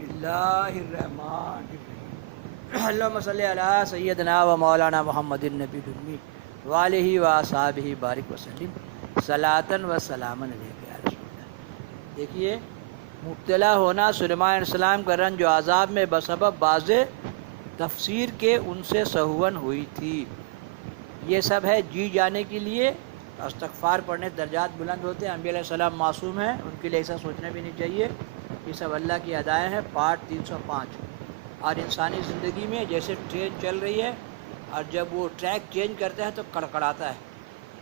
اللہ الرحمن الرحیم اللہم صلی علی سیدنا و مولانا محمد النبی الامی وآلہ و اصحابہ بارک وسلم صلاۃً و سلامًا علیک یا رسول اللہ۔ دیکھیے، مبتلا ہونا سلیمان علیہ السلام کا رنج و عذاب میں بسبب واضح تفسیر کے ان سے سہون ہوئی تھی۔ یہ سب ہے جی جانے کے لیے استغفار پڑھنے درجات بلند ہوتے ہیں۔ انبیاء علیہ السلام معصوم ہیں، ان کے لیے ایسا سوچنا بھی نہیں چاہیے۔ یہ سب اللہ کی ادائیں ہیں۔ پارٹ 305۔ اور انسانی زندگی میں جیسے ٹرین چل رہی ہے اور جب وہ ٹریک چینج کرتا ہے تو کڑکڑاتا ہے،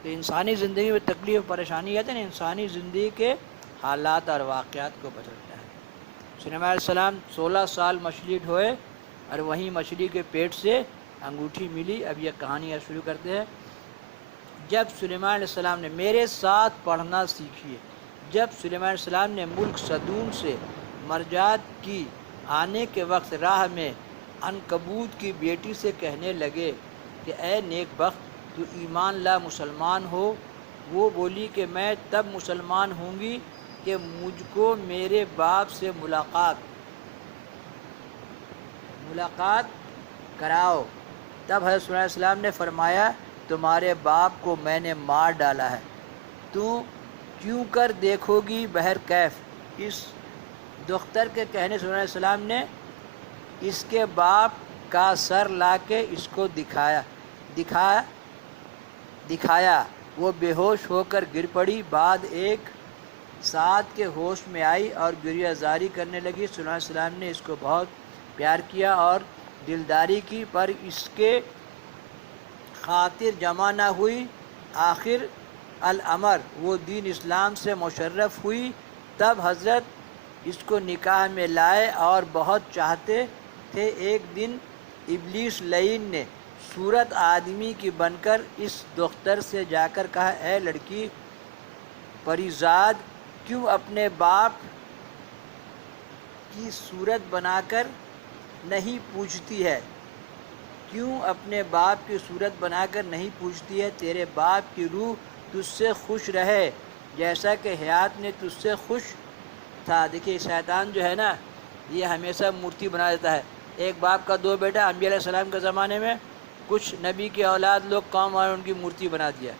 تو انسانی زندگی میں تکلیف پریشانی ہے نا، انسانی زندگی کے حالات اور واقعات کو بدلتا ہے۔ سلیمان علیہ السلام 16 سال مچھلی ڈھوئے اور وہیں مچھلی کے پیٹ سے انگوٹھی ملی۔ اب یہ کہانی شروع کرتے ہیں۔ جب سلیمان علیہ السلام نے، میرے ساتھ پڑھنا سیکھیے، جب سلیمان علیہ السلام نے ملک صدوم سے مرجات کی آنے کے وقت راہ میں عنکبوت کی بیٹی سے کہنے لگے کہ اے نیک بخت، تو ایمان لا، مسلمان ہو۔ وہ بولی کہ میں تب مسلمان ہوں گی کہ مجھ کو میرے باپ سے ملاقات کراؤ۔ تب حضرت صلی اللہ علیہ وسلم نے فرمایا تمہارے باپ کو میں نے مار ڈالا ہے، تو کیوں کر دیکھو گی بہرکیف۔ اس دختر کے کہنے سے صلی اللہ علیہ وسلم نے اس کے باپ کا سر لا کے اس کو دکھایا۔ وہ بے ہوش ہو کر گر پڑی۔ بعد ایک ساتھ کے ہوش میں آئی اور گریہ زاری کرنے لگی۔ صلی اللہ علیہ وسلم نے اس کو بہت پیار کیا اور دلداری کی، پر اس کے خاطر جمع نہ ہوئی۔ آخر الامر وہ دین اسلام سے مشرف ہوئی۔ تب حضرت اس کو نکاح میں لائے اور بہت چاہتے تھے۔ ایک دن ابلیس لعین نے صورت آدمی کی بن کر اس دختر سے جا کر کہا اے لڑکی پریزاد، کیوں اپنے باپ کی صورت بنا کر نہیں پوچھتی ہے؟ کیوں اپنے باپ کی صورت بنا کر نہیں پوچھتی ہے؟ تیرے باپ کی روح تجھ سے خوش رہے جیسا کہ حیات نے تجھ سے خوش تھا۔ دیکھیے شیطان جو ہے نا، یہ ہمیشہ مورتی بنا دیتا ہے۔ ایک باپ کا دو بیٹا، انبیاء علیہ السلام کے زمانے میں کچھ نبی کے اولاد لوگ قوم والوں ان کی مورتی بنا دیا۔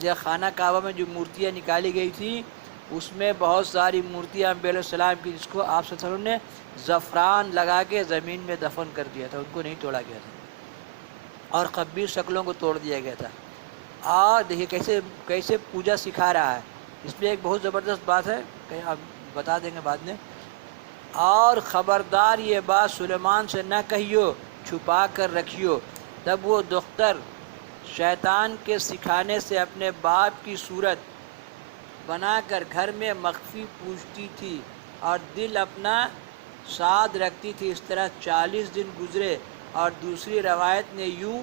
جب خانہ کعبہ میں جو مورتیاں نکالی گئی تھی اس میں بہت ساری مورتیاں انبیاء علیہ السلام کی، جس کو آپ صلی اللہ علیہ وسلم نے زعفران لگا کے زمین میں دفن کر دیا تھا، ان کو نہیں توڑا گیا تھا، اور خبیث شکلوں کو توڑ دیا گیا تھا۔ اور دیکھیے کیسے پوجا سکھا رہا ہے۔ اس میں ایک بہت زبردست بات ہے، کہیں آپ بتا دیں گے بعد میں۔ اور خبردار یہ بات سلیمان سے نہ کہیو، چھپا کر رکھیو۔ تب وہ دختر شیطان کے سکھانے سے اپنے باپ کی صورت بنا کر گھر میں مخفی پوجتی تھی اور دل اپنا ساتھ رکھتی تھی۔ اس طرح 40 دن گزرے، اور دوسری روایت میں یوں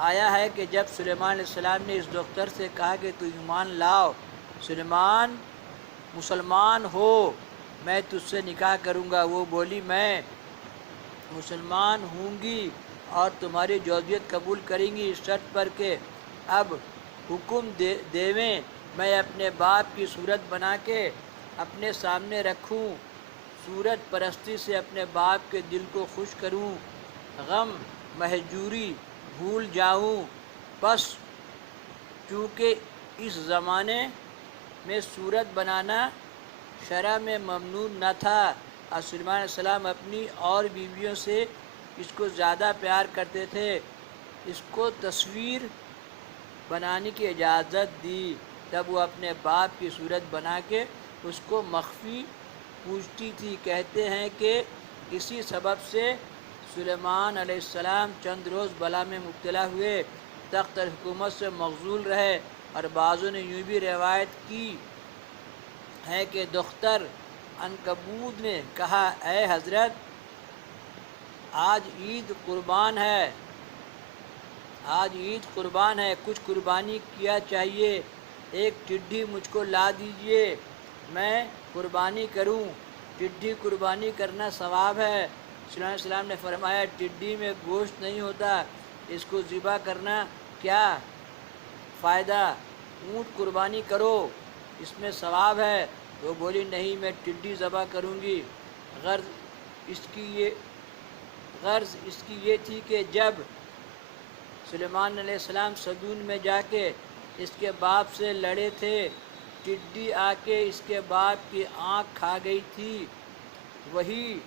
آیا ہے کہ جب سلیمان علیہ السلام نے اس دختر سے کہا کہ تو ایمان لاؤ، سلیمان مسلمان ہو، میں تجھ سے نکاح کروں گا۔ وہ بولی میں مسلمان ہوں گی اور تمہاری زوجیت قبول کریں گی، اس شرط پر کہ اب حکم دیویں میں اپنے باپ کی صورت بنا کے اپنے سامنے رکھوں، صورت پرستی سے اپنے باپ کے دل کو خوش کروں، غم مہجوری بھول جاؤں۔ بس چونکہ اس زمانے میں صورت بنانا شرع میں ممنوع نہ تھا، اور سلیمان علیہ السلام اپنی اور بیویوں سے اس کو زیادہ پیار کرتے تھے، اس کو تصویر بنانے کی اجازت دی۔ تب وہ اپنے باپ کی صورت بنا کے اس کو مخفی پوجتی تھی۔ کہتے ہیں کہ اسی سبب سے سلیمان علیہ السلام چند روز بلا میں مبتلا ہوئے، تخت اور حکومت سے مخذول رہے، اور بعضوں نے یوں بھی روایت کی ہے کہ دختر عنکبوت نے کہا اے حضرت، آج عید قربان ہے، کچھ قربانی کیا چاہیے، ایک ٹڈی مجھ کو لا دیجئے، میں قربانی کروں۔ ٹڈی قربانی کرنا ثواب ہے۔ صلی اللہ علیہ وسلم نے فرمایا ٹڈی میں گوشت نہیں ہوتا، اس کو ذبح کرنا کیا فائدہ، اونٹ قربانی کرو، اس میں ثواب ہے۔ وہ بولی نہیں، میں ٹڈی ذبح کروں گی، غرض اس کی یہ غرض اس کی یہ تھی کہ جب سلیمان علیہ السلام صدون میں جا کے اس کے باپ سے لڑے تھے، ٹڈی آ کے اس کے باپ کی آنکھ کھا گئی تھی، وہی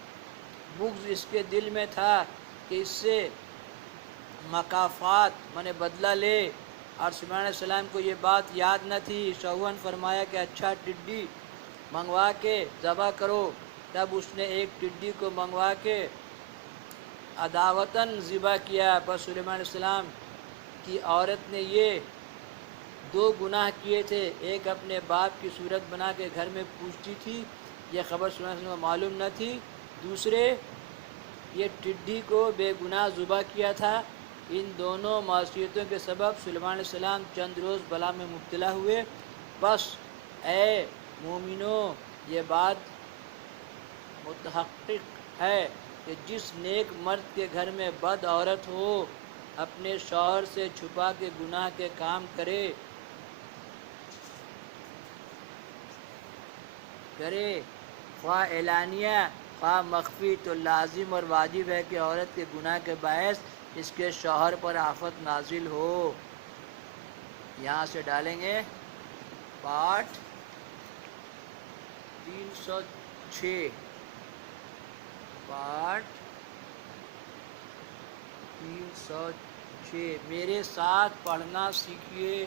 بغض اس کے دل میں تھا کہ اس سے مکافات مانے بدلہ لے، اور سلیمان علیہ السلام کو یہ بات یاد نہ تھی۔ شوہن فرمایا کہ اچھا ٹڈی منگوا کے ذبح کرو۔ تب اس نے ایک ٹڈی کو منگوا کے عداوتاً ذبح کیا۔ بس سلیمان علیہ السلام کی عورت نے یہ دو گناہ کیے تھے، ایک اپنے باپ کی صورت بنا کے گھر میں پوجتی تھی، یہ خبر سلیمان علیہ السلام کو معلوم نہ تھی، دوسرے یہ ٹڈی کو بے گناہ ذبح کیا تھا۔ ان دونوں معصیتوں کے سبب سلیمان علیہ السلام چند روز بلا میں مبتلا ہوئے۔ بس اے مومنو، یہ بات متحقق ہے کہ جس نیک مرد کے گھر میں بد عورت ہو، اپنے شوہر سے چھپا کے گناہ کے کام کرے خواہ اعلانیہ خواہ مخفی، تو لازم اور واجب ہے کہ عورت کے گناہ کے باعث اس کے شوہر پر آفت نازل ہو۔ یہاں سے ڈالیں گے پارٹ 306، پارٹ 306۔ میرے ساتھ پڑھنا سیکھیے